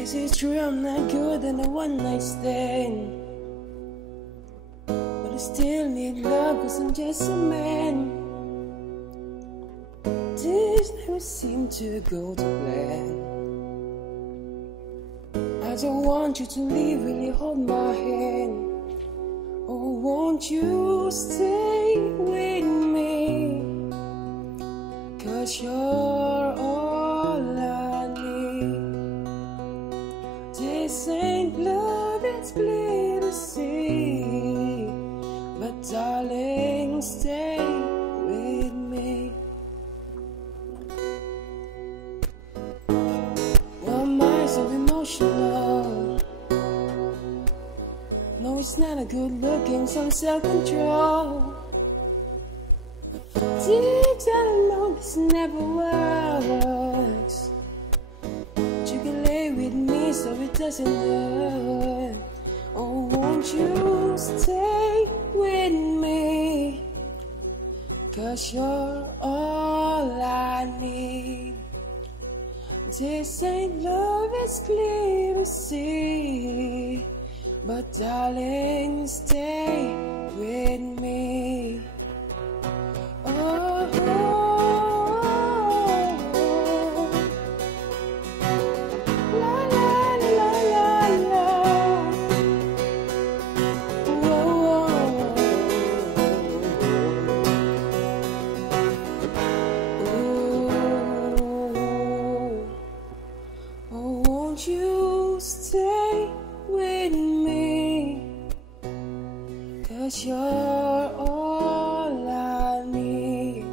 Is it true I'm not good in a one-night stand? But I still need love, cause I'm just a man. This never seemed to go to plan. I don't want you to leave, really hold my hand. Oh, won't you stay with me? Cause you're all I need. This ain't love, it's clear to see. But darling, stay with me. Why am I so emotional? No, it's not a good looking, some self-control. Deep down I know this never works. But you can lay with me so it doesn't hurt. Oh, won't you stay with me? Cause you're all I need. This ain't love, it's clear to see. But darling, stay with me. Oh, la la la la la. Whoa, oh, won't you stay with me? Cause you're all I need.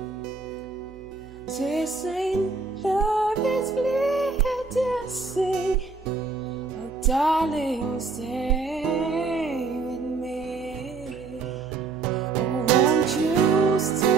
This ain't love, it's clear to see. Oh, darling, stay with me. Oh, won't you stay?